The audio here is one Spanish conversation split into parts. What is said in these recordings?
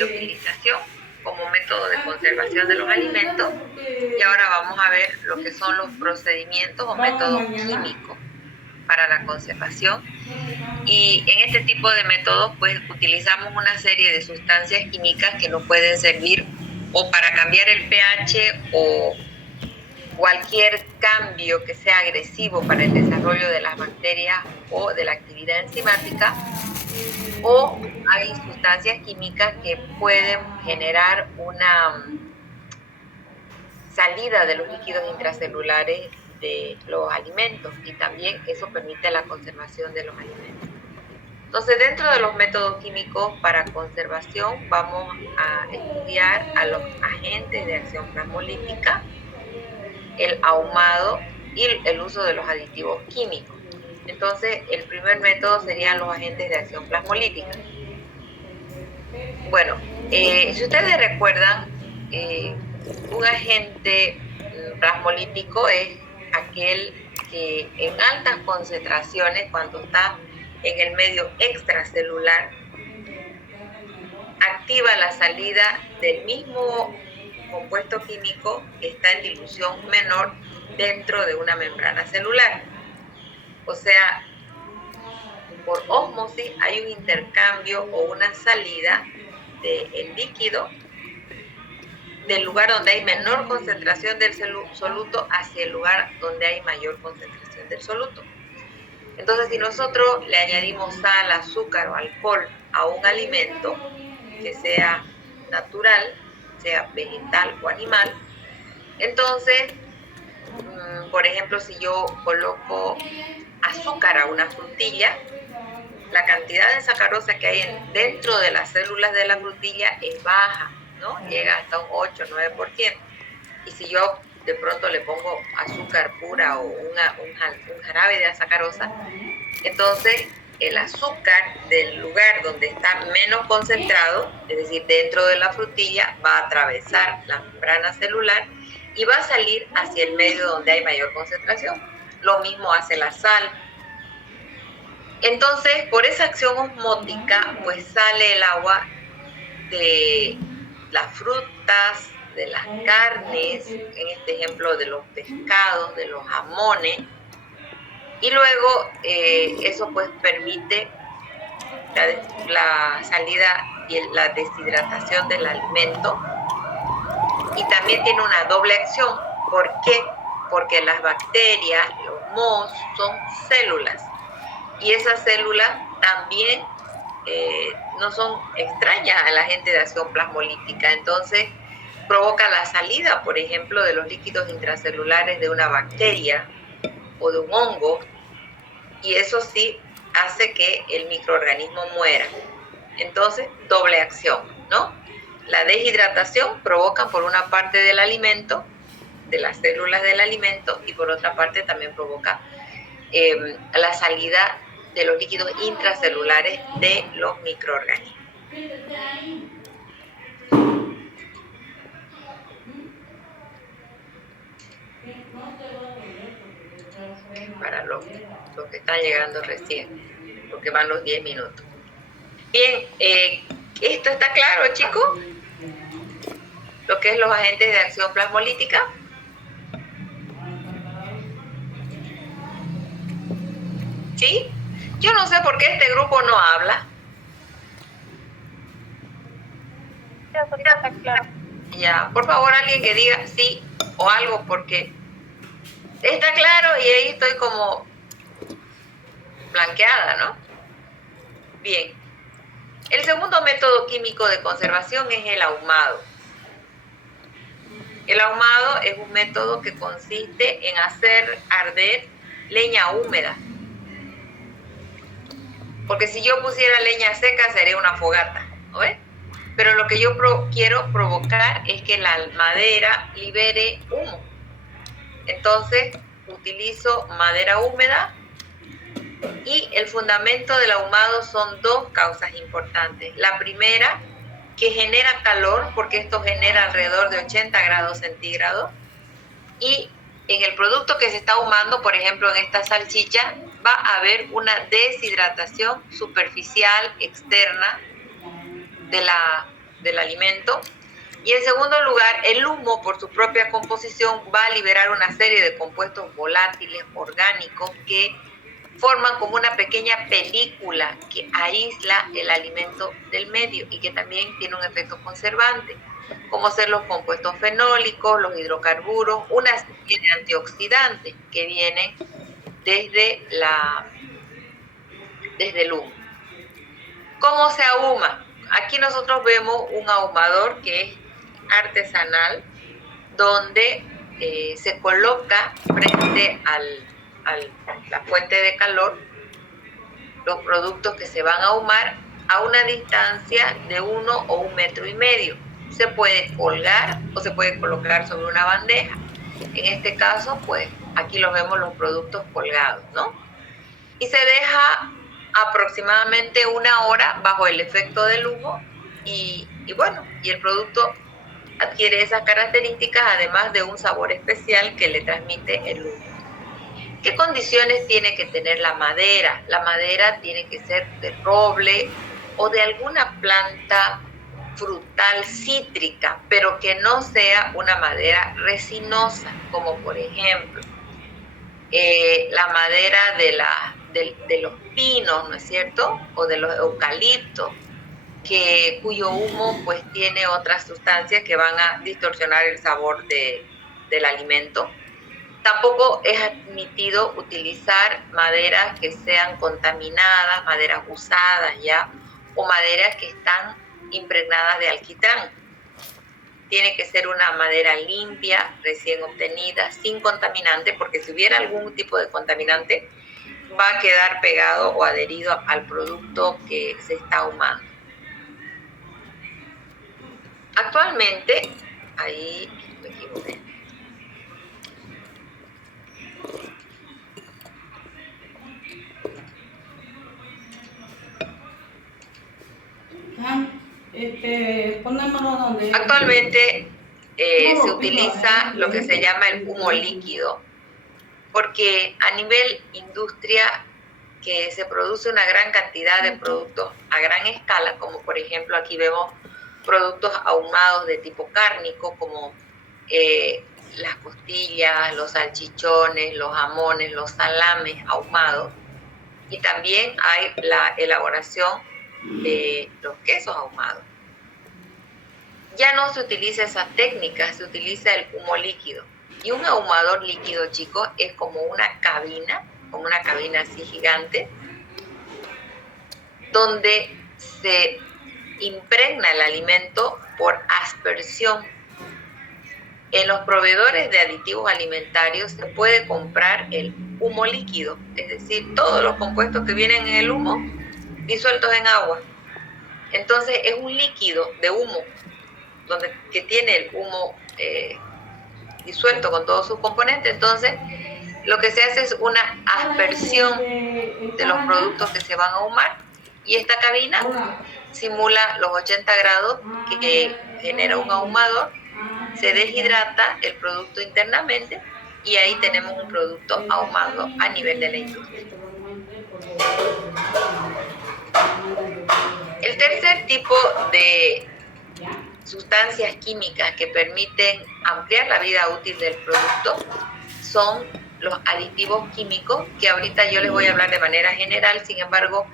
de utilización como método de conservación de los alimentos, y ahora vamos a ver lo que son los procedimientos o métodos químicos para la conservación. Y en este tipo de métodos pues utilizamos una serie de sustancias químicas que nos pueden servir o para cambiar el pH o cualquier cambio que sea agresivo para el desarrollo de las bacterias o de la actividad enzimática, o hay sustancias químicas que pueden generar una salida de los líquidos intracelulares de los alimentos, y también eso permite la conservación de los alimentos. Entonces, dentro de los métodos químicos para conservación vamos a estudiar a los agentes de acción plasmolítica, el ahumado y el uso de los aditivos químicos. Entonces, el primer método serían los agentes de acción plasmolítica. Bueno, si ustedes recuerdan, un agente plasmolítico es aquel que en altas concentraciones, cuando está en el medio extracelular, activa la salida del mismo compuesto químico que está en dilución menor dentro de una membrana celular. O sea, por ósmosis hay un intercambio o una salida del líquido del lugar donde hay menor concentración del soluto hacia el lugar donde hay mayor concentración del soluto. Entonces, si nosotros le añadimos sal, azúcar o alcohol a un alimento que sea natural, sea vegetal o animal, entonces, por ejemplo, si yo coloco azúcar a una frutilla, la cantidad de sacarosa que hay dentro de las células de la frutilla es baja, ¿no? Llega hasta un 8-9%. Y si yo de pronto le pongo azúcar pura o un jarabe de sacarosa, entonces el azúcar del lugar donde está menos concentrado, es decir, dentro de la frutilla, va a atravesar la membrana celular y va a salir hacia el medio donde hay mayor concentración. Lo mismo hace la sal. Entonces, por esa acción osmótica, pues sale el agua de las frutas, de las carnes, en este ejemplo de los pescados, de los jamones, y luego eso pues permite la salida y la deshidratación del alimento, y también tiene una doble acción. ¿Por qué? Porque las bacterias, los mohos, son células, y esas células también no son extrañas al agente de acción plasmolítica. Entonces provoca la salida, por ejemplo, de los líquidos intracelulares de una bacteria o de un hongo, y eso sí hace que el microorganismo muera. Entonces, doble acción, ¿no? La deshidratación provoca por una parte del alimento, de las células del alimento, y por otra parte también provoca la salida de los líquidos intracelulares de los microorganismos. Para los que están llegando recién, porque van los 10 minutos. Bien, ¿esto está claro, chicos? Lo que es los agentes de acción plasmolítica. ¿Sí? Yo no sé por qué este grupo no habla. Está claro. Ya, por favor, alguien que diga sí o algo, porque está claro y ahí estoy como blanqueada, ¿no? Bien. El segundo método químico de conservación es el ahumado. El ahumado es un método que consiste en hacer arder leña húmeda. Porque si yo pusiera leña seca sería una fogata, ¿no ves? Pero lo que yo quiero provocar es que la madera libere humo. Entonces utilizo madera húmeda, y el fundamento del ahumado son dos causas importantes. La primera, que genera calor, porque esto genera alrededor de 80 grados centígrados, y en el producto que se está ahumando, por ejemplo en esta salchicha, va a haber una deshidratación superficial externa de la del alimento. Y en segundo lugar, el humo por su propia composición va a liberar una serie de compuestos volátiles orgánicos que forman como una pequeña película que aísla el alimento del medio y que también tiene un efecto conservante, como ser los compuestos fenólicos, los hidrocarburos, una serie de antioxidantes que vienen desde el humo. ¿Cómo se ahuma? Aquí nosotros vemos un ahumador que es artesanal, donde se coloca frente a la fuente de calor los productos que se van a ahumar a una distancia de 1 o 1,5 metros. Se puede colgar o se puede colocar sobre una bandeja. En este caso, pues aquí los vemos los productos colgados, ¿no? Y se deja aproximadamente 1 hora bajo el efecto del humo y bueno, y el producto adquiere esas características, además de un sabor especial que le transmite el humo. ¿Qué condiciones tiene que tener la madera? La madera tiene que ser de roble o de alguna planta frutal cítrica, pero que no sea una madera resinosa, como por ejemplo la madera de los pinos, ¿no es cierto? O de los eucaliptos, cuyo humo pues tiene otras sustancias que van a distorsionar el sabor del alimento. Tampoco es admitido utilizar maderas que sean contaminadas, maderas usadas ya, o maderas que están impregnadas de alquitrán. Tiene que ser una madera limpia, recién obtenida, sin contaminante, porque si hubiera algún tipo de contaminante, va a quedar pegado o adherido al producto que se está ahumando. Actualmente, ahí me equivoqué. Actualmente se utiliza lo que se llama el humo líquido, porque a nivel industria que se produce una gran cantidad de productos a gran escala, como por ejemplo aquí vemos productos ahumados de tipo cárnico, como las costillas, los salchichones, los jamones, los salames ahumados, y también hay la elaboración de los quesos ahumados. Ya no se utiliza esa técnica, se utiliza el humo líquido. Y un ahumador líquido, chicos, es como una cabina así gigante, donde se impregna el alimento por aspersión. En los proveedores de aditivos alimentarios se puede comprar el humo líquido, es decir, todos los compuestos que vienen en el humo disueltos en agua. Entonces es un líquido de humo que tiene el humo disuelto con todos sus componentes. Entonces lo que se hace es una aspersión de los productos que se van a ahumar, y esta cabina simula los 80 grados que genera un ahumador. Se deshidrata el producto internamente y ahí tenemos un producto ahumado a nivel de la industria. El tercer tipo de sustancias químicas que permiten ampliar la vida útil del producto son los aditivos químicos, que ahorita yo les voy a hablar de manera general. Sin embargo,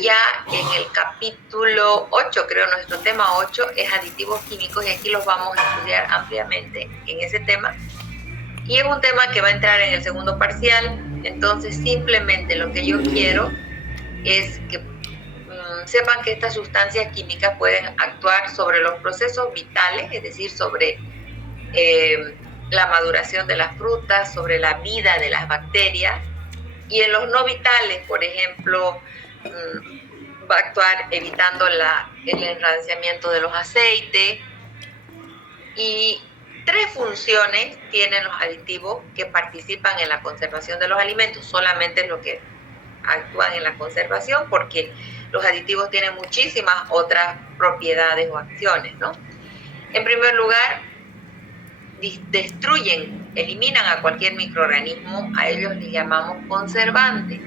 ya en el capítulo 8, creo, nuestro tema 8 es aditivos químicos, y aquí los vamos a estudiar ampliamente en ese tema. Y es un tema que va a entrar en el segundo parcial. Entonces simplemente lo que yo quiero es que sepan que estas sustancias químicas pueden actuar sobre los procesos vitales, es decir, sobre la maduración de las frutas, sobre la vida de las bacterias, y en los no vitales, por ejemplo, va a actuar evitando el enranciamiento de los aceites. Y 3 funciones tienen los aditivos que participan en la conservación de los alimentos. Solamente es lo que actúan en la conservación, porque los aditivos tienen muchísimas otras propiedades o acciones, ¿no? En primer lugar, destruyen, eliminan a cualquier microorganismo. A ellos les llamamos conservantes.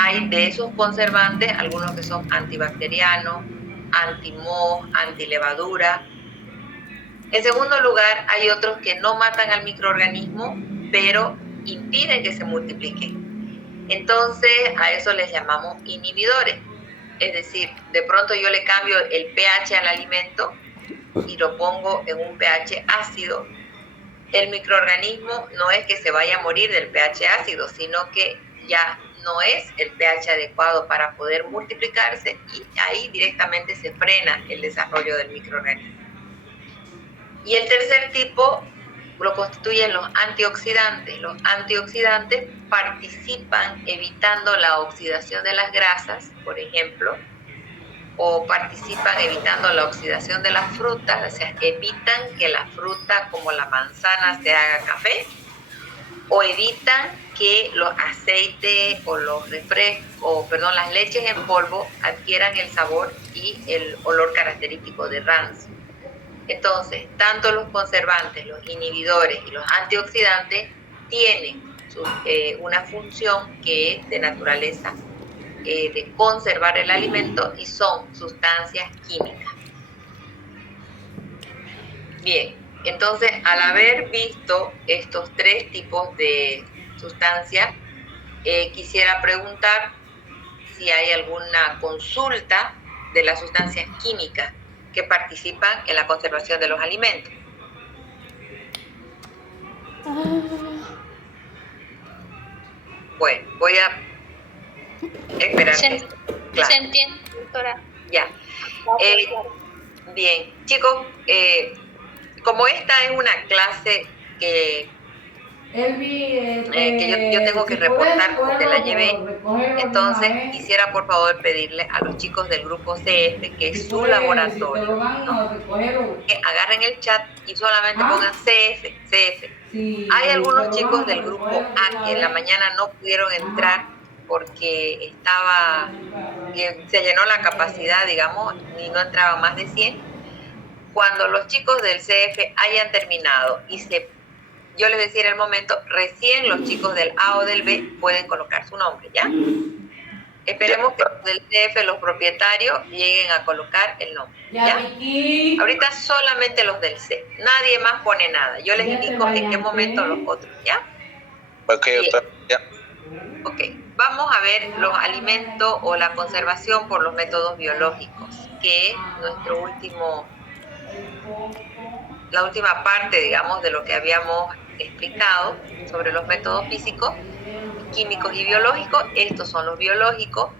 Hay de esos conservantes algunos que son antibacterianos, anti-moho, anti-levadura. En segundo lugar, hay otros que no matan al microorganismo, pero impiden que se multipliquen. Entonces, a eso les llamamos inhibidores. Es decir, de pronto yo le cambio el pH al alimento y lo pongo en un pH ácido. El microorganismo no es que se vaya a morir del pH ácido, sino que ya no es el pH adecuado para poder multiplicarse y ahí directamente se frena el desarrollo del microorganismo. Y el tercer tipo lo constituyen los antioxidantes. Los antioxidantes participan evitando la oxidación de las grasas, por ejemplo, o participan evitando la oxidación de las frutas, o sea, evitan que la fruta como la manzana se haga café, o evitan que los aceites o los las leches en polvo adquieran el sabor y el olor característico de rancio. Entonces, tanto los conservantes, los inhibidores y los antioxidantes tienen una función que es de naturaleza de conservar el alimento y son sustancias químicas. Bien, entonces al haber visto estos tres tipos de sustancias, quisiera preguntar si hay alguna consulta de las sustancias químicas que participan en la conservación de los alimentos. Bueno, voy a esperar. Se entiende, doctora. Ya. Bien, chicos, como esta es una clase que yo tengo que reportar porque la llevé, entonces quisiera por favor pedirle a los chicos del grupo CF, que es su laboratorio, ¿no?, que agarren el chat y solamente pongan CF. Hay algunos chicos del grupo A que en la mañana no pudieron entrar porque se llenó la capacidad, digamos, y no entraban más de 100. Cuando los chicos del CF hayan terminado yo les voy a decir el momento, recién los chicos del A o del B pueden colocar su nombre, ¿ya? Esperemos que los del CF, los propietarios, lleguen a colocar el nombre, ¿ya? Ahorita solamente los del C, nadie más pone nada. Yo les indico en qué momento los otros, ¿ya? Ok, doctor, ya. Ok, vamos a ver los alimentos o la conservación por los métodos biológicos, que es la última parte, digamos, de lo que habíamos explicado sobre los métodos físicos, químicos y biológicos. Estos son los biológicos.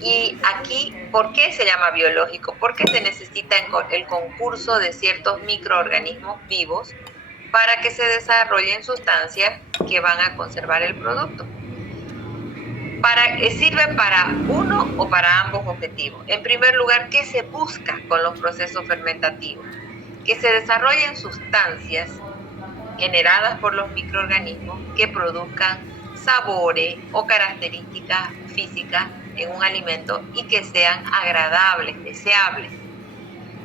Y aquí, ¿por qué se llama biológico? Porque se necesita el concurso de ciertos microorganismos vivos para que se desarrollen sustancias que van a conservar el producto. Sirve para uno o para ambos objetivos. En primer lugar, ¿qué se busca con los procesos fermentativos? Que se desarrollen sustancias generadas por los microorganismos que produzcan sabores o características físicas en un alimento y que sean agradables, deseables.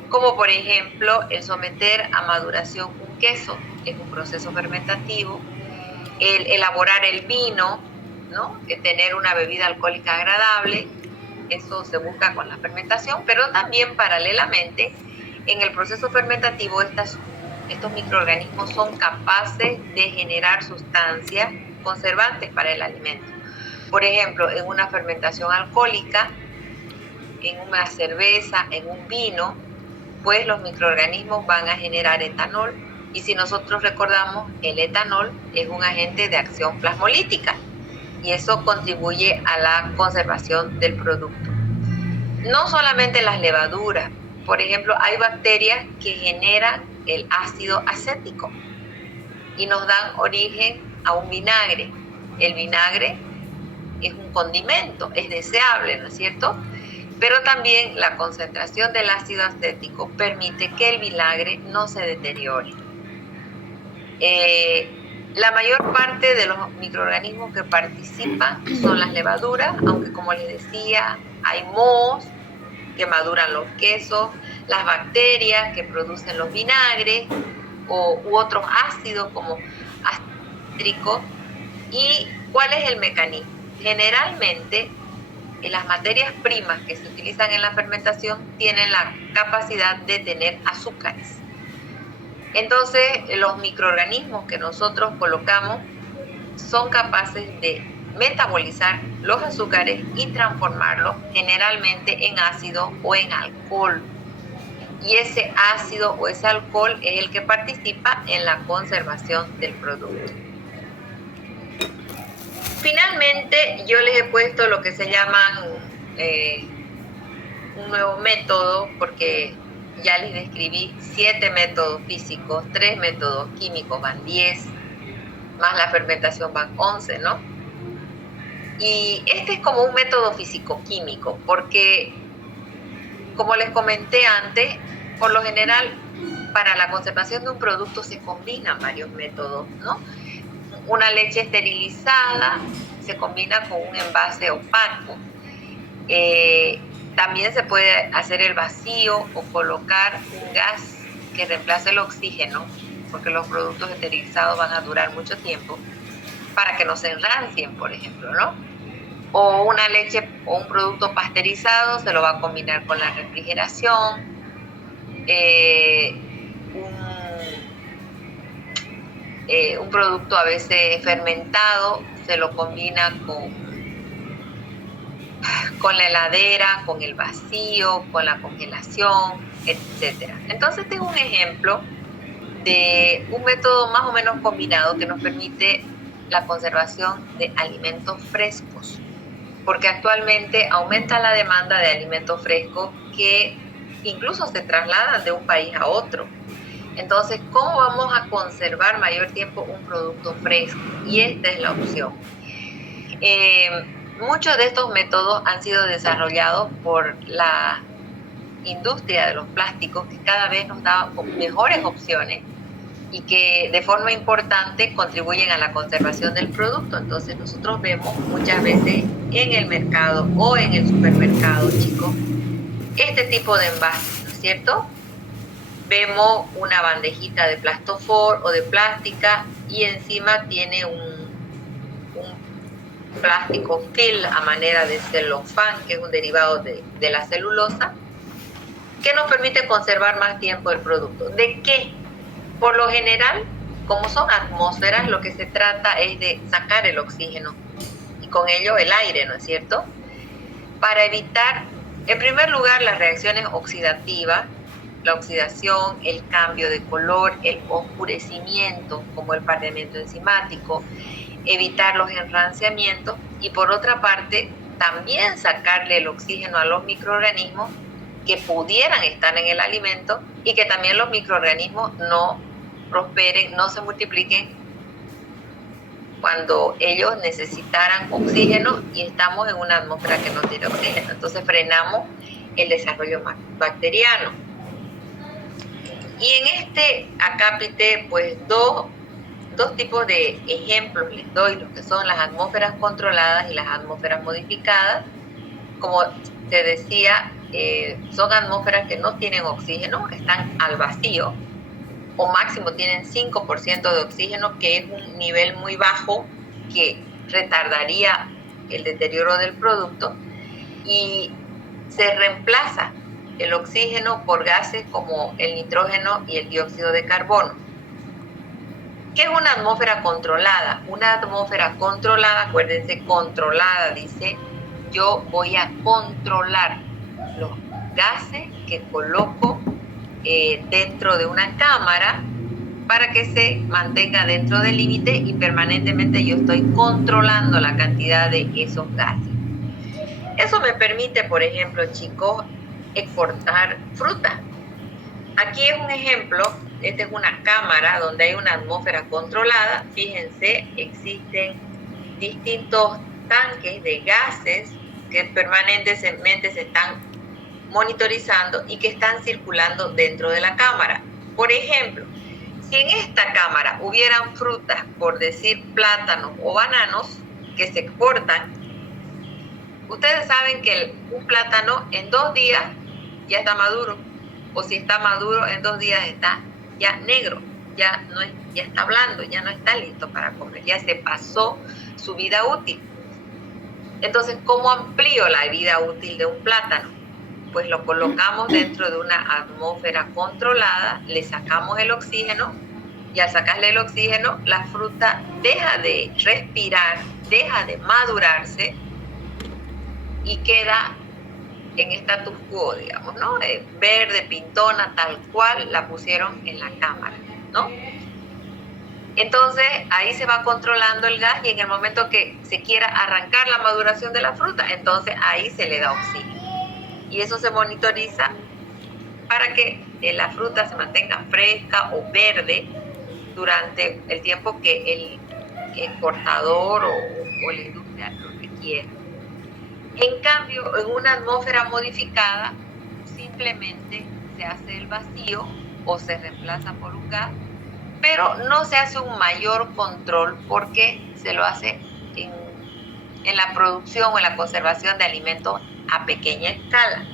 Como por ejemplo el someter a maduración un queso, es un proceso fermentativo, el elaborar el vino, ¿no?, tener una bebida alcohólica agradable, eso se busca con la fermentación, pero también paralelamente en el proceso fermentativo estos microorganismos son capaces de generar sustancias conservantes para el alimento. Por ejemplo, en una fermentación alcohólica, en una cerveza, en un vino, pues los microorganismos van a generar etanol, y si nosotros recordamos, el etanol es un agente de acción plasmolítica y eso contribuye a la conservación del producto. No solamente las levaduras, por ejemplo, hay bacterias que generan el ácido acético y nos dan origen a un vinagre. El vinagre es un condimento, es deseable, ¿no es cierto? Pero también la concentración del ácido acético permite que el vinagre no se deteriore. La mayor parte de los microorganismos que participan son las levaduras, aunque como les decía, hay mohos que maduran los quesos, las bacterias que producen los vinagres u otros ácidos como ácido cítrico. ¿Y cuál es el mecanismo? Generalmente las materias primas que se utilizan en la fermentación tienen la capacidad de tener azúcares. Entonces, los microorganismos que nosotros colocamos son capaces de metabolizar los azúcares y transformarlos generalmente en ácido o en alcohol. Y ese ácido o ese alcohol es el que participa en la conservación del producto. Finalmente, yo les he puesto lo que se llaman un nuevo método, porque ya les describí 7 métodos físicos, 3 métodos químicos, van 10, más la fermentación van 11, ¿no? Y este es como un método físico-químico, porque, como les comenté antes, por lo general, para la conservación de un producto se combinan varios métodos, ¿no? Una leche esterilizada se combina con un envase opaco. También se puede hacer el vacío o colocar un gas que reemplace el oxígeno, porque los productos esterilizados van a durar mucho tiempo, para que no se enrancien, por ejemplo, ¿no? O una leche o un producto pasteurizado se lo va a combinar con la refrigeración. Un producto a veces fermentado se lo combina con la heladera, con el vacío, con la congelación, etc. Entonces este es un ejemplo de un método más o menos combinado que nos permite la conservación de alimentos frescos, porque actualmente aumenta la demanda de alimentos frescos que incluso se trasladan de un país a otro. Entonces, ¿cómo vamos a conservar mayor tiempo un producto fresco? Y esta es la opción. Muchos de estos métodos han sido desarrollados por la industria de los plásticos, que cada vez nos da mejores opciones y que de forma importante contribuyen a la conservación del producto. Entonces nosotros vemos muchas veces en el mercado o en el supermercado, chicos, este tipo de envases, ¿no es cierto? Vemos una bandejita de plastofor o de plástica y encima tiene un plástico film a manera de celofán, que es un derivado de la celulosa, que nos permite conservar más tiempo el producto. ¿De qué? Por lo general, como son atmósferas, lo que se trata es de sacar el oxígeno y con ello el aire, ¿no es cierto? Para evitar, en primer lugar, las reacciones oxidativas, la oxidación, el cambio de color, el oscurecimiento, como el pareamiento enzimático, evitar los enranciamientos y, por otra parte, también sacarle el oxígeno a los microorganismos que pudieran estar en el alimento y que también los microorganismos no prosperen, no se multipliquen cuando ellos necesitaran oxígeno y estamos en una atmósfera que no tiene oxígeno. Entonces frenamos el desarrollo bacteriano. Y en este acápite, pues dos tipos de ejemplos les doy, los que son las atmósferas controladas y las atmósferas modificadas. Como te decía, son atmósferas que no tienen oxígeno, están al vacío, o máximo tienen 5% de oxígeno, que es un nivel muy bajo que retardaría el deterioro del producto, y se reemplaza el oxígeno por gases como el nitrógeno y el dióxido de carbono. ¿Qué es una atmósfera controlada? Una atmósfera controlada, acuérdense, controlada, dice, yo voy a controlar los gases que coloco dentro de una cámara para que se mantenga dentro del límite y permanentemente yo estoy controlando la cantidad de esos gases. Eso me permite, por ejemplo, chicos, exportar fruta. Aquí es un ejemplo, esta es una cámara donde hay una atmósfera controlada. Fíjense, existen distintos tanques de gases que permanentemente se están monitorizando y que están circulando dentro de la cámara. Por ejemplo, si en esta cámara hubieran frutas, por decir plátanos o bananos, que se exportan, ustedes saben que un plátano en 2 días ya está maduro, o si está maduro en 2 días está ya negro, ya está blando, ya no está listo para comer, ya se pasó su vida útil. Entonces, ¿cómo amplío la vida útil de un plátano? Pues lo colocamos dentro de una atmósfera controlada, le sacamos el oxígeno y al sacarle el oxígeno, la fruta deja de respirar, deja de madurarse y queda en status quo, digamos, ¿no? Verde, pintona, tal cual la pusieron en la cámara, ¿no? Entonces, ahí se va controlando el gas y en el momento que se quiera arrancar la maduración de la fruta, entonces ahí se le da oxígeno. Y eso se monitoriza para que la fruta se mantenga fresca o verde durante el tiempo que el cortador o la industria lo requiere. En cambio, en una atmósfera modificada, simplemente se hace el vacío o se reemplaza por un gas, pero no se hace un mayor control porque se lo hace en la producción o en la conservación de alimentos a pequeña escala.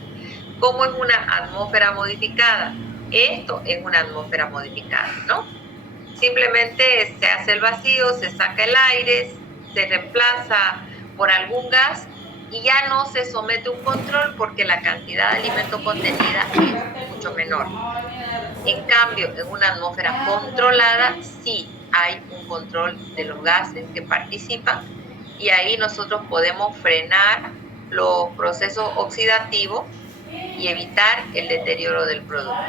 ¿Cómo es una atmósfera modificada? Esto es una atmósfera modificada, ¿no? Simplemente se hace el vacío, se saca el aire, se reemplaza por algún gas y ya no se somete a un control porque la cantidad de alimento contenida es mucho menor. En cambio, en una atmósfera controlada sí hay un control de los gases que participan y ahí nosotros podemos frenar los procesos oxidativos y evitar el deterioro del producto.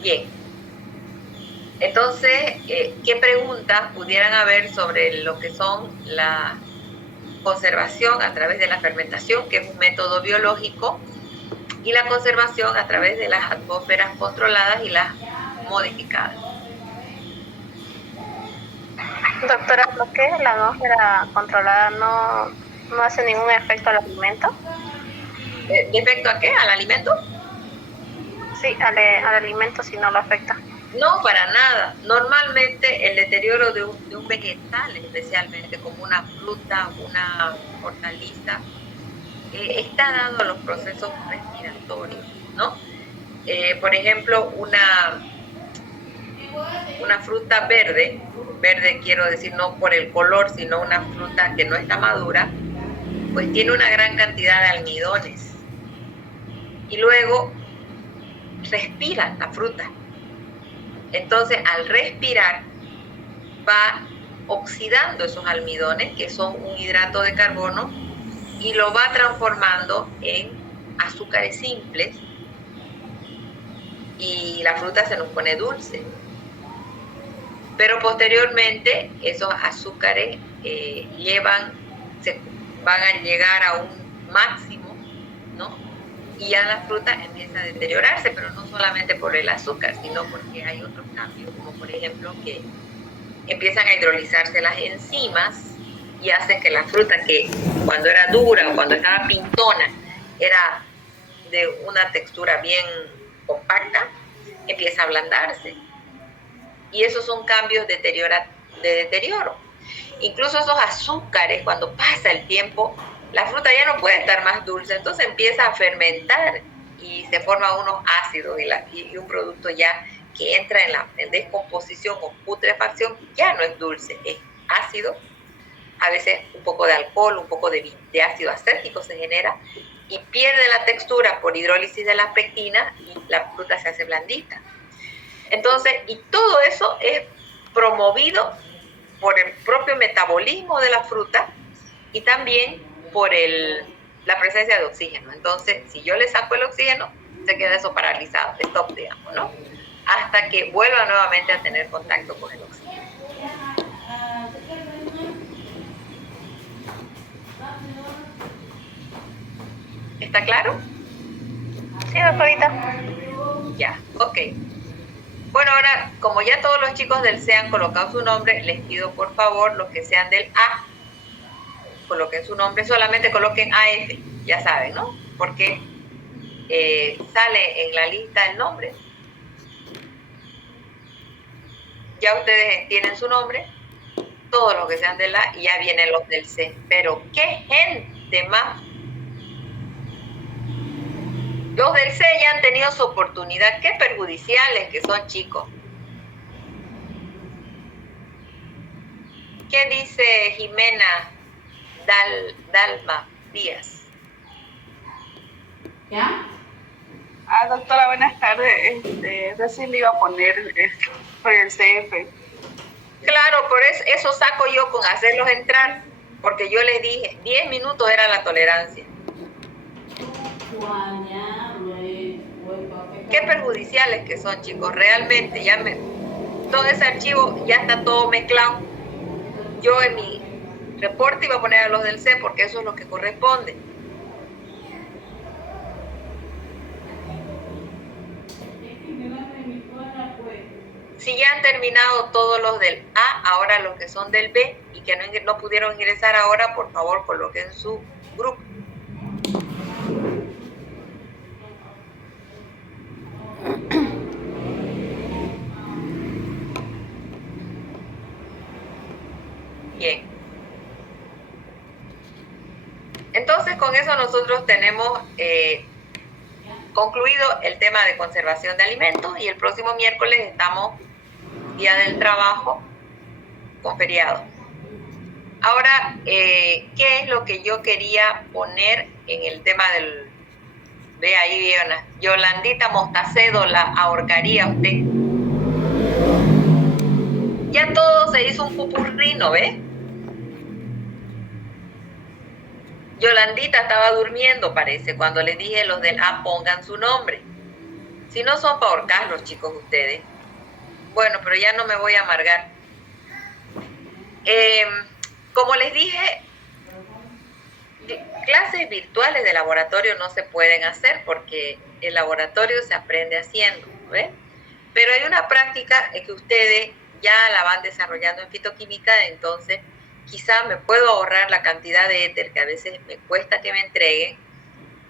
Bien, entonces, ¿qué preguntas pudieran haber sobre lo que son la conservación a través de la fermentación, que es un método biológico, y la conservación a través de las atmósferas controladas y las modificadas? Doctora, ¿por qué la atmósfera controlada no hace ningún efecto al alimento? ¿Efecto a qué? ¿Al alimento? Sí, al alimento si no lo afecta. No, para nada. Normalmente el deterioro de un vegetal, especialmente como una fruta, una hortaliza, está dado a los procesos respiratorios, ¿no? Por ejemplo, una fruta verde quiero decir no por el color, sino una fruta que no está madura, pues tiene una gran cantidad de almidones. Y luego respira la fruta. Entonces, al respirar, va oxidando esos almidones, que son un hidrato de carbono, y lo va transformando en azúcares simples, y la fruta se nos pone dulce. Pero posteriormente, esos azúcares van a llegar a un máximo, ¿no? Y ya la fruta empieza a deteriorarse, pero no solamente por el azúcar, sino porque hay otros cambios, como por ejemplo que empiezan a hidrolizarse las enzimas y hacen que la fruta, que cuando era dura o cuando estaba pintona era de una textura bien compacta, empieza a ablandarse. Y esos son cambios de deterioro. Incluso esos azúcares, cuando pasa el tiempo, la fruta ya no puede estar más dulce, entonces empieza a fermentar y se forman unos ácidos y un producto ya que entra en descomposición o putrefacción ya no es dulce, es ácido, a veces un poco de alcohol, un poco de ácido acético se genera y pierde la textura por hidrólisis de las pectinas y la fruta se hace blandita. Entonces, y todo eso es promovido por el propio metabolismo de la fruta y también por la presencia de oxígeno. Entonces, si yo le saco el oxígeno, se queda eso paralizado, stop, digamos, ¿no? Hasta que vuelva nuevamente a tener contacto con el oxígeno. ¿Está claro? Sí, doctorita. Ya, ok. Bueno, ahora, como ya todos los chicos del C han colocado su nombre, les pido por favor, los que sean del A, coloquen su nombre, solamente coloquen AF, ya saben, ¿no? Porque sale en la lista el nombre. Ya ustedes tienen su nombre, todos los que sean del A, y ya vienen los del C. Pero qué gente más. Los del C ya han tenido su oportunidad, qué perjudiciales que son, chicos. ¿Qué dice Jimena Dalma Díaz? ¿Ya? Doctora, buenas tardes. Recién le iba a poner por el CF. Claro, por eso saco yo con hacerlos entrar, porque yo les dije, 10 minutos era la tolerancia. Qué perjudiciales que son, chicos, realmente, todo ese archivo ya está todo mezclado. Yo en mi reporte iba a poner a los del C porque eso es lo que corresponde. Si ya han terminado todos los del A, ahora los que son del B y que no pudieron ingresar ahora, por favor coloquen su grupo. Bien. Entonces con eso nosotros tenemos concluido el tema de conservación de alimentos y el próximo miércoles estamos Día del Trabajo con feriado. Ahora, ¿qué es lo que yo quería poner en el tema del... Ve ahí, Yolandita Mostacedo la ahorcaría usted. Ya todo se hizo un pupurrí, ¿no ve? Yolandita estaba durmiendo, parece, cuando les dije los del A pongan su nombre. Si no son para ahorcarlos, chicos, ustedes. Bueno, pero ya no me voy a amargar. Como les dije, clases virtuales de laboratorio no se pueden hacer porque el laboratorio se aprende haciendo, ¿ves? Pero hay una práctica que ustedes ya la van desarrollando en fitoquímica, entonces quizá me puedo ahorrar la cantidad de éter que a veces me cuesta que me entreguen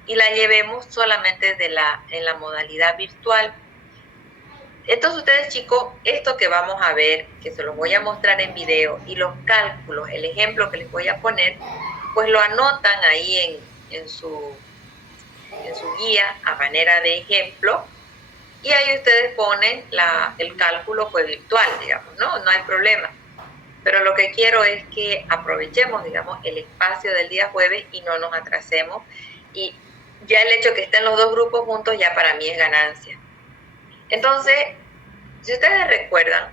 y la llevemos solamente en la modalidad virtual. Entonces ustedes, chicos, esto que vamos a ver, que se los voy a mostrar en video, y los cálculos, el ejemplo que les voy a poner, pues lo anotan ahí en su guía a manera de ejemplo, y ahí ustedes ponen el cálculo pues virtual, digamos, ¿no? No hay problema. Pero lo que quiero es que aprovechemos, digamos, el espacio del día jueves y no nos atrasemos. Y ya el hecho que estén los dos grupos juntos ya para mí es ganancia. Entonces, si ustedes recuerdan,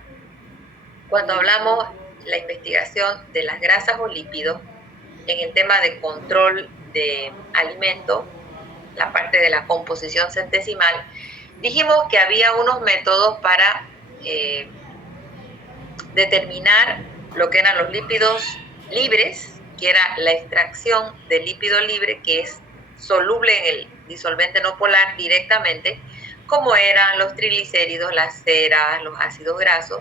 cuando hablamos de la investigación de las grasas o lípidos, en el tema de control de alimentos, la parte de la composición centesimal, dijimos que había unos métodos para determinar lo que eran los lípidos libres, que era la extracción del lípido libre, que es soluble en el disolvente no polar directamente, como eran los triglicéridos, las ceras, los ácidos grasos,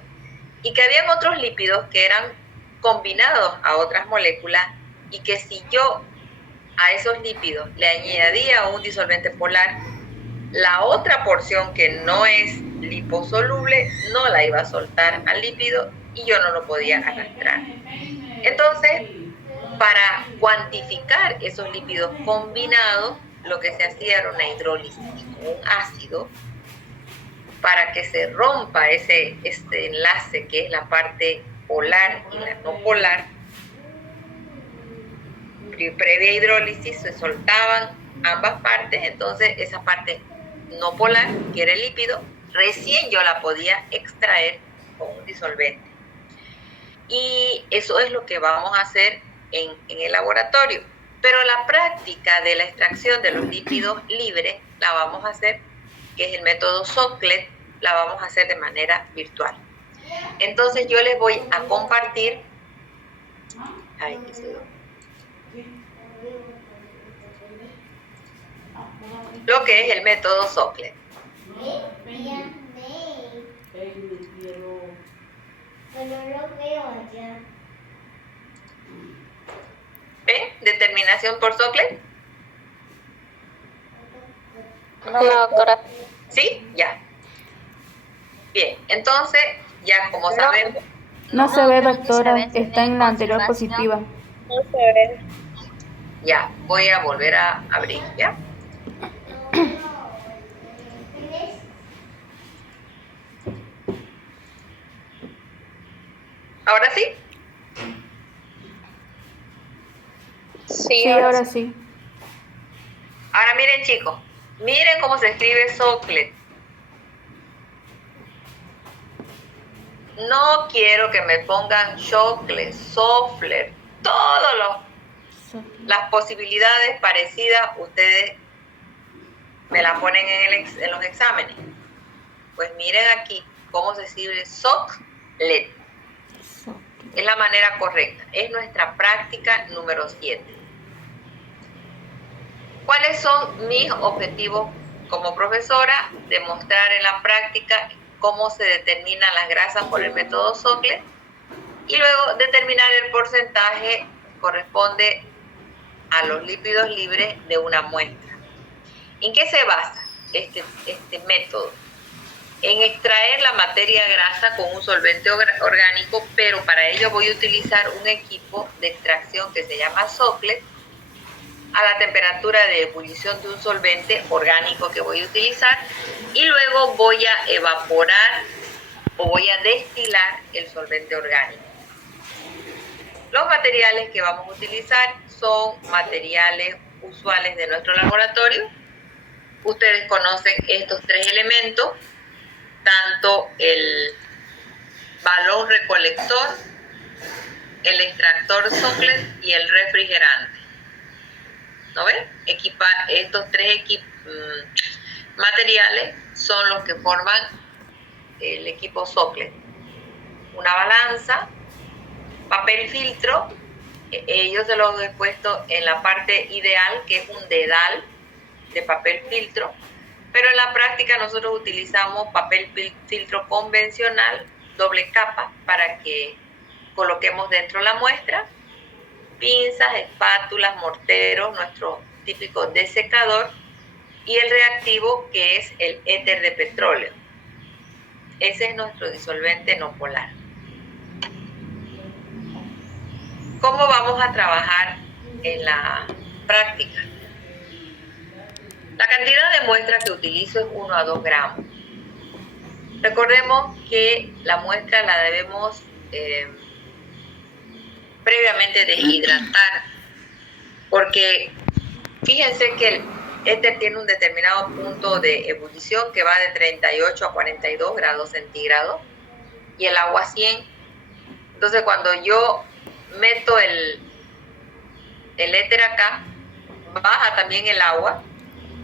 y que habían otros lípidos que eran combinados a otras moléculas y que si yo a esos lípidos le añadía un disolvente polar, la otra porción que no es liposoluble no la iba a soltar al lípido y yo no lo podía arrastrar. Entonces, para cuantificar esos lípidos combinados, lo que se hacía era una hidrólisis con un ácido para que se rompa este enlace que es la parte polar y la no polar. Previa hidrólisis se soltaban ambas partes, entonces esa parte no polar, que era el lípido, recién yo la podía extraer con un disolvente. Y eso es lo que vamos a hacer en el laboratorio. Pero la práctica de la extracción de los lípidos libres la vamos a hacer, que es el método Soclet, la vamos a hacer de manera virtual. Entonces yo les voy a compartir, lo que es el método Soclet. ¿Ven? ¿Determinación por Soclet? No, doctora. ¿Sí? Ya. Bien, entonces, ya como sabemos... No se ve, doctora. Está en la anterior positiva. No se ve. Ya, voy a volver a abrir, ¿ya? ¿Ahora sí? Sí, ahora sí. Ahora miren, chicos, miren cómo se escribe Socklet. No quiero que me pongan chocolate, Soffler, todas las posibilidades parecidas, ustedes me la ponen en los exámenes. Pues miren aquí cómo se escribe Socklet. Es la manera correcta. Es nuestra práctica número 7. ¿Cuáles son mis objetivos como profesora? Demostrar en la práctica cómo se determinan las grasas por el método Socklet y luego determinar el porcentaje corresponde a los lípidos libres de una muestra. ¿En qué se basa este método? En extraer la materia grasa con un solvente orgánico, pero para ello voy a utilizar un equipo de extracción que se llama Socklet a la temperatura de ebullición de un solvente orgánico que voy a utilizar y luego voy a evaporar o voy a destilar el solvente orgánico. Los materiales que vamos a utilizar son materiales usuales de nuestro laboratorio. Ustedes conocen estos 3 elementos, tanto el balón recolector, el extractor Socklet y el refrigerante. ¿No ven? Estos 3 materiales son los que forman el equipo Socklet. Una balanza, papel filtro, yo se los he puesto en la parte ideal, que es un dedal de papel filtro, pero en la práctica nosotros utilizamos papel filtro convencional, doble capa, para que coloquemos dentro la muestra, pinzas, espátulas, morteros, nuestro típico desecador y el reactivo que es el éter de petróleo. Ese es nuestro disolvente no polar. ¿Cómo vamos a trabajar en la práctica? La cantidad de muestras que utilizo es 1 a 2 gramos. Recordemos que la muestra la debemos previamente deshidratar, porque fíjense que el éter tiene un determinado punto de ebullición que va de 38 a 42 grados centígrados y el agua 100. Entonces cuando yo meto el éter acá, baja también el agua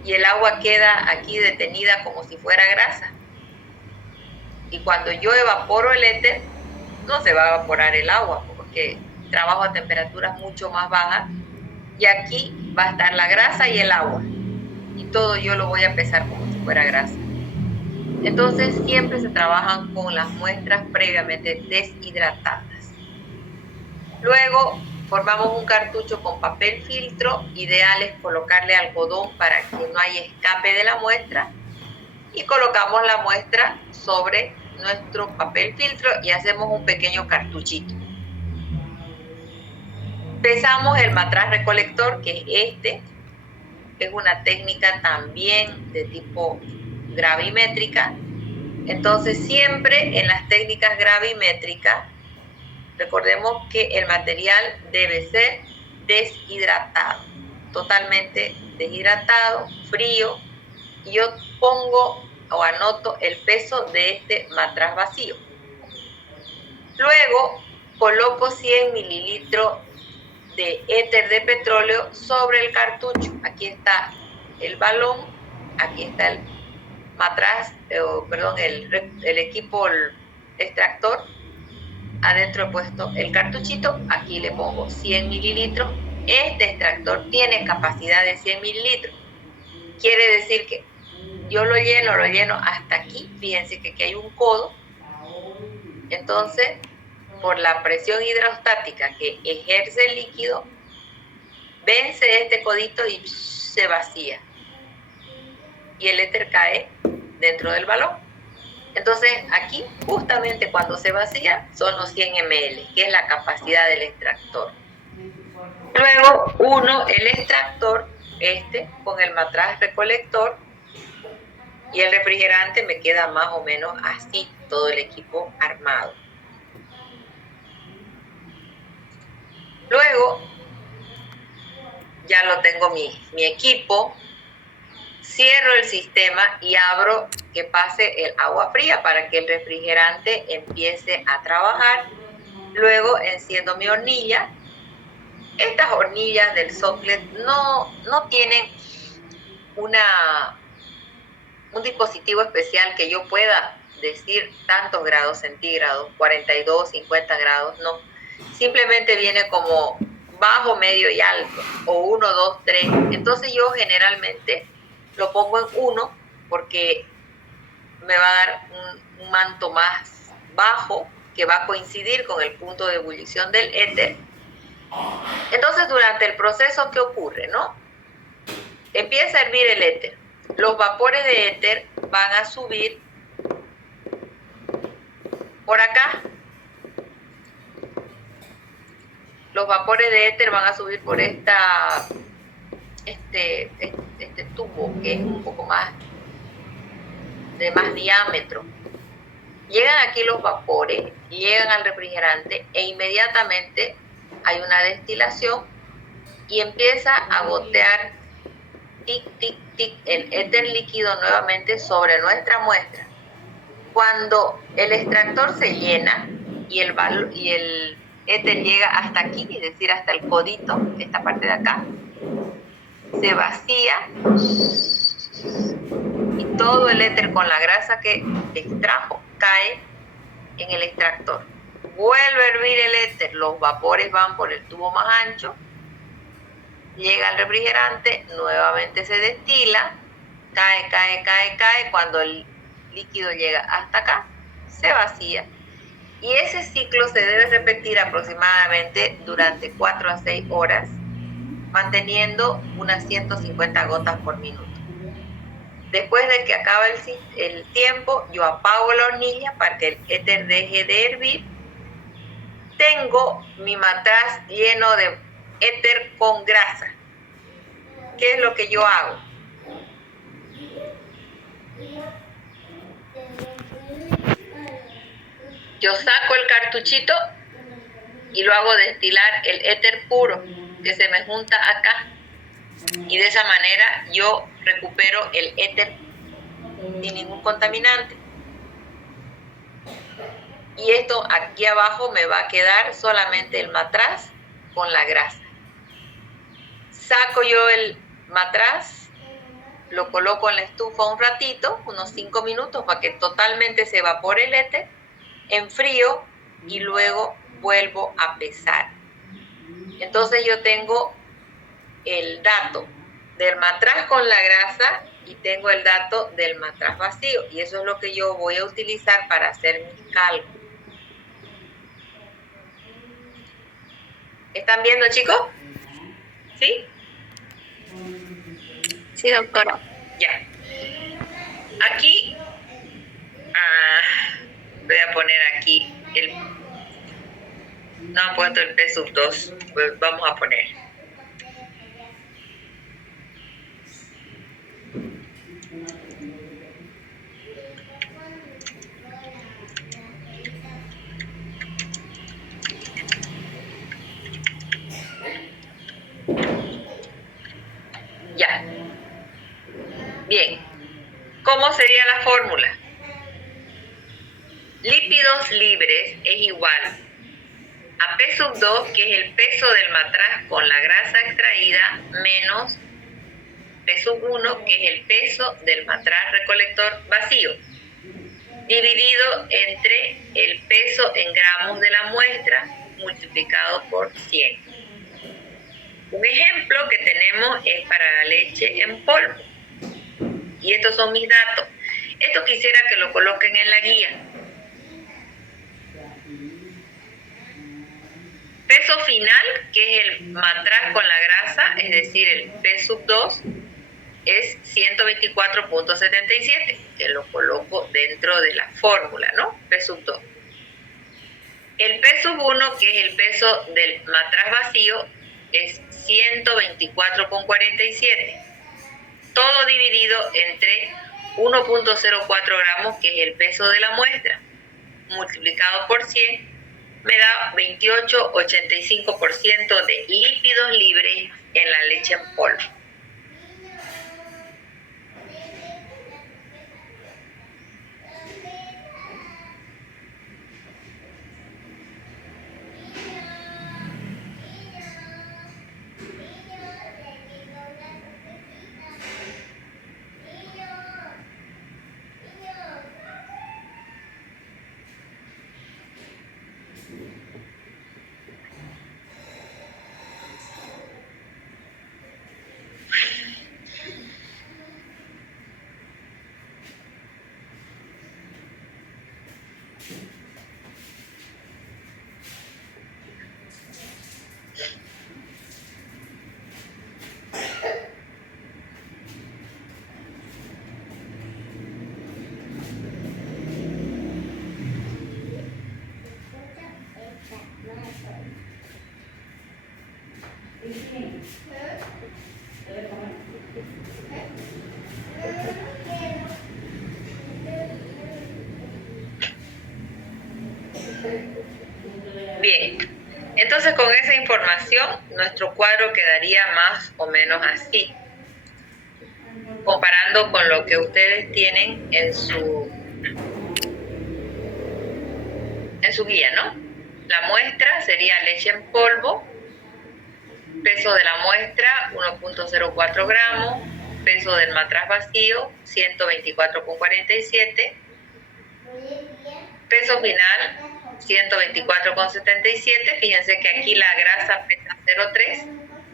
y el agua queda aquí detenida como si fuera grasa. Y cuando yo evaporo el éter, no se va a evaporar el agua porque trabajo a temperaturas mucho más bajas y aquí va a estar la grasa y el agua y todo yo lo voy a pesar como si fuera grasa. Entonces siempre se trabajan con las muestras previamente deshidratadas. Luego formamos un cartucho con papel filtro, ideal es colocarle algodón para que no haya escape de la muestra y colocamos la muestra sobre nuestro papel filtro y hacemos un pequeño cartuchito. Pesamos el matraz recolector, que es una técnica también de tipo gravimétrica. Entonces siempre en las técnicas gravimétricas, recordemos que el material debe ser deshidratado, totalmente deshidratado, frío, y yo pongo o anoto el peso de este matraz vacío. Luego coloco 100 mililitros de éter de petróleo sobre el cartucho. Aquí está el balón, aquí está el matraz, el equipo el extractor. Adentro he puesto el cartuchito, aquí le pongo 100 mililitros. Este extractor tiene capacidad de 100 mililitros. Quiere decir que yo lo lleno hasta aquí. Fíjense que aquí hay un codo. Entonces, por la presión hidrostática que ejerce el líquido, vence este codito y se vacía. Y el éter cae dentro del balón. Entonces, aquí, justamente cuando se vacía, son los 100 ml, que es la capacidad del extractor. Luego, el extractor, con el matraz recolector, y el refrigerante me queda más o menos así, todo el equipo armado. Luego, ya lo tengo mi equipo, cierro el sistema y abro que pase el agua fría para que el refrigerante empiece a trabajar. Luego enciendo mi hornilla. Estas hornillas del Soclet no tienen un dispositivo especial que yo pueda decir tantos grados centígrados, 42, 50 grados, no. Simplemente viene como bajo, medio y alto, o 1, 2, 3. Entonces yo generalmente lo pongo en 1 porque me va a dar un manto más bajo que va a coincidir con el punto de ebullición del éter. Entonces durante el proceso, ¿qué ocurre, no? Empieza a hervir el éter. Los vapores de éter van a subir por acá. Los vapores de éter van a subir por este tubo que es un poco más de más diámetro. Llegan aquí los vapores, llegan al refrigerante e inmediatamente hay una destilación y empieza a gotear tic, tic, tic el éter líquido nuevamente sobre nuestra muestra. Cuando el extractor se llena y el éter llega hasta aquí, es decir, hasta el codito, esta parte de acá, se vacía y todo el éter con la grasa que extrajo cae en el extractor. Vuelve a hervir el éter, los vapores van por el tubo más ancho, llega al refrigerante, nuevamente se destila, cae, cuando el líquido llega hasta acá, se vacía. Y ese ciclo se debe repetir aproximadamente durante 4 a 6 horas, manteniendo unas 150 gotas por minuto. Después de que acaba el tiempo, yo apago la hornilla para que el éter deje de hervir. Tengo mi matraz lleno de éter con grasa. ¿Qué es lo que yo hago? Yo saco el cartuchito y lo hago destilar el éter puro que se me junta acá. Y de esa manera yo recupero el éter sin ningún contaminante. Y esto aquí abajo me va a quedar solamente el matraz con la grasa. Saco yo el matraz, lo coloco en la estufa un ratito, unos 5 minutos para que totalmente se evapore el éter, enfrío y luego vuelvo a pesar. Entonces yo tengo el dato del matraz con la grasa y tengo el dato del matraz vacío, y eso es lo que yo voy a utilizar para hacer mis cálculos. ¿Están viendo, chicos? ¿Sí? Sí, doctora. Ya. Aquí voy a poner aquí no han puesto el P2, pues vamos a poner. Ya. Bien. ¿Cómo sería la fórmula? Lípidos libres es igual a P2, que es el peso del matraz con la grasa extraída, menos P1, que es el peso del matraz recolector vacío, dividido entre el peso en gramos de la muestra multiplicado por 100. Un ejemplo que tenemos es para la leche en polvo. Y estos son mis datos. Esto quisiera que lo coloquen en la guía. Peso final, que es el matraz con la grasa, es decir, el P2, es 124.77, que lo coloco dentro de la fórmula, ¿no? P2. El P1, que es el peso del matraz vacío, es 124.47. Todo dividido entre 1.04 gramos, que es el peso de la muestra, multiplicado por 100, me da 28,85% de lípidos libres en la leche en polvo. Bien, entonces con esa información nuestro cuadro quedaría más o menos así, comparando con lo que ustedes tienen en su guía, ¿no? La muestra sería leche en polvo, peso de la muestra 1.04 gramos, peso del matraz vacío 124,47, peso final 124,77. Fíjense que aquí la grasa pesa 0,3,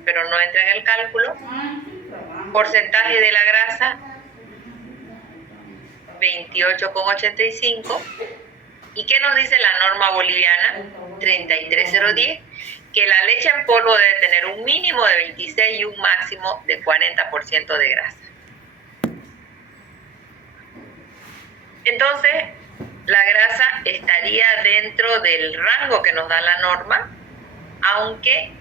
pero no entra en el cálculo. Porcentaje de la grasa 28,85. ¿Y qué nos dice la norma boliviana? 33010, que la leche en polvo debe tener un mínimo de 26 y un máximo de 40% de grasa. Entonces, la grasa estaría dentro del rango que nos da la norma, aunque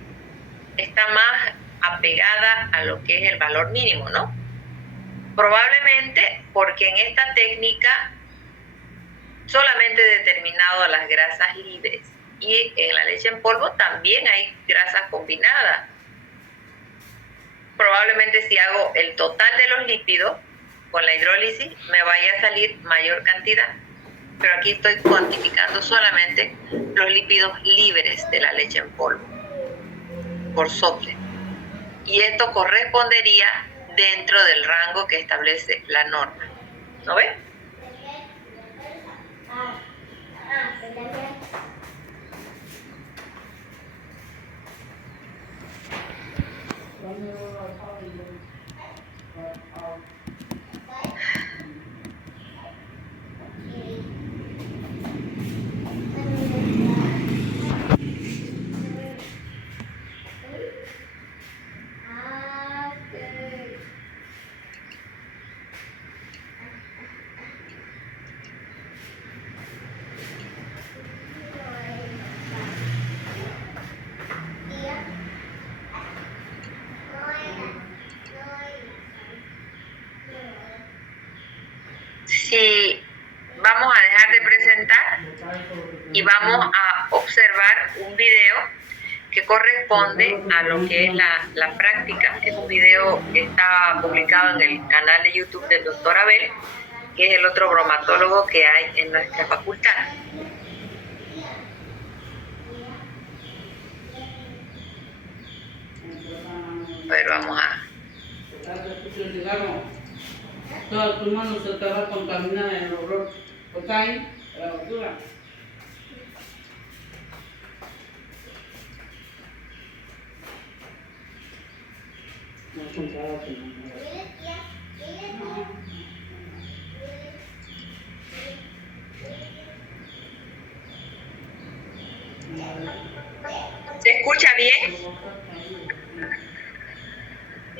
está más apegada a lo que es el valor mínimo, ¿no? Probablemente porque en esta técnica solamente he determinado las grasas libres, y en la leche en polvo también hay grasas combinadas. Probablemente si hago el total de los lípidos con la hidrólisis me vaya a salir mayor cantidad, pero aquí estoy cuantificando solamente los lípidos libres de la leche en polvo por sople, y esto correspondería dentro del rango que establece la norma. ¿No ven? Si vamos a dejar de presentar y vamos a observar un video que corresponde a lo que es la práctica. Es un video que está publicado en el canal de YouTube del doctor Abel, que es el otro bromatólogo que hay en nuestra facultad. A ver, vamos a... Toda tu mano se te va a contaminar en el olor. ¿Está ahí? La basura. No es un trabajo, ¿Se escucha bien?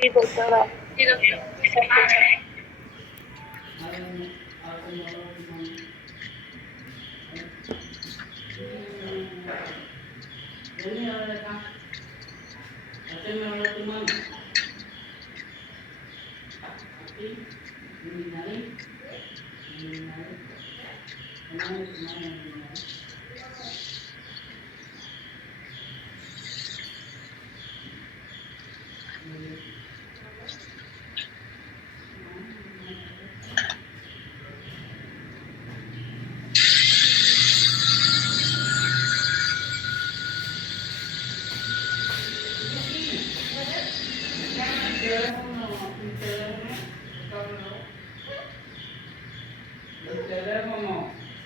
Sí, doctora. Sí, doctor. ¿Se escucha bien? Vení a ver acá. Haceme hablar tu mano. Aquí. En mi nariz. En mi nariz. Poname tu mano en mi nariz.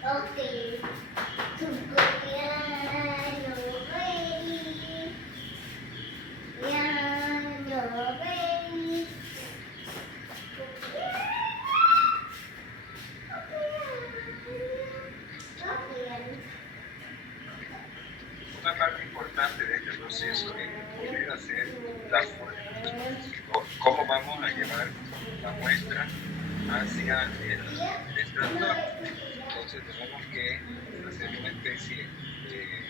Una parte importante de este proceso es poder hacer la cómo vamos a llevar la muestra hacia el extractor. Entonces tenemos que hacer una especie de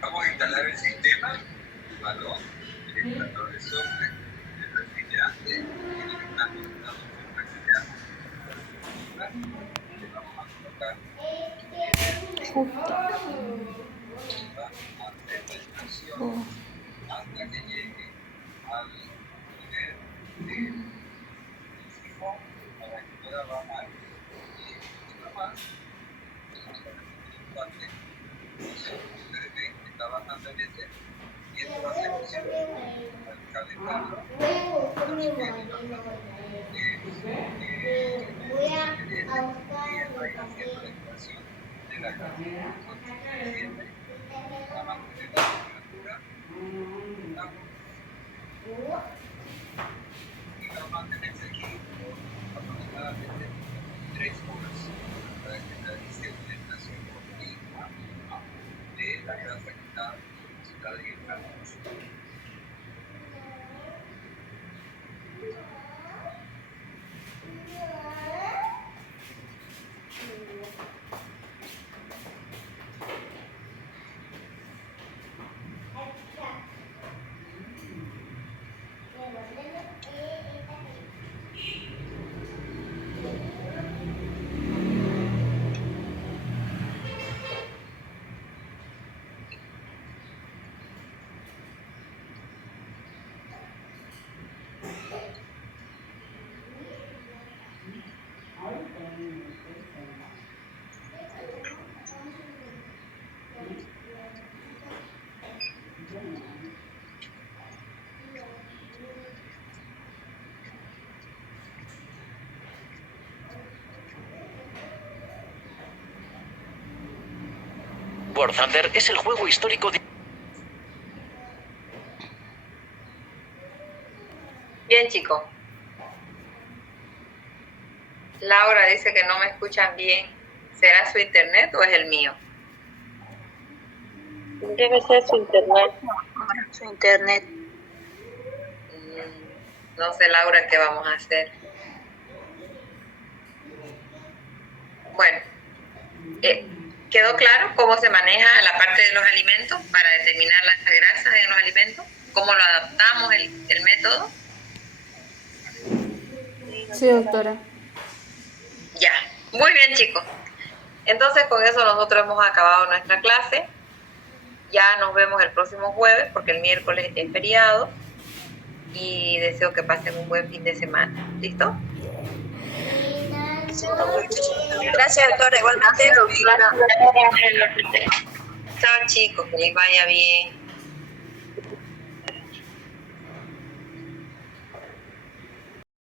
vamos a instalar el sistema, el balón, el extractor de software, el refrigerante y el extractor de refrigerante. Le vamos a colocar la extracción hasta que llegue al nivel de sifón para que pueda bajar y nada más. Entonces, ustedes ven que está bastante bien y esto va a ser posible al calentar haciendo la extracción de la grasa. Siempre va a mantener la temperatura y va a mantenerse aquí por aproximadamente 3 horas para que realice una extracción continua de la grasa que está depositada en el calor. War Thunder es el juego histórico de... Bien, chicos. Laura dice que no me escuchan bien. ¿Será su internet o es el mío? Debe ser su internet. Su internet. No sé, Laura, qué vamos a hacer. Bueno, ¿quedó claro cómo se maneja la parte de los alimentos para determinar las grasas en los alimentos? ¿Cómo lo adaptamos el método? Sí, doctora. Ya, muy bien, chicos. Entonces, con eso nosotros hemos acabado nuestra clase. Ya nos vemos el próximo jueves, porque el miércoles es feriado. Y deseo que pasen un buen fin de semana. ¿Listo? Gracias, doctora. Igualmente. Chao, chicos. Que les vaya bien.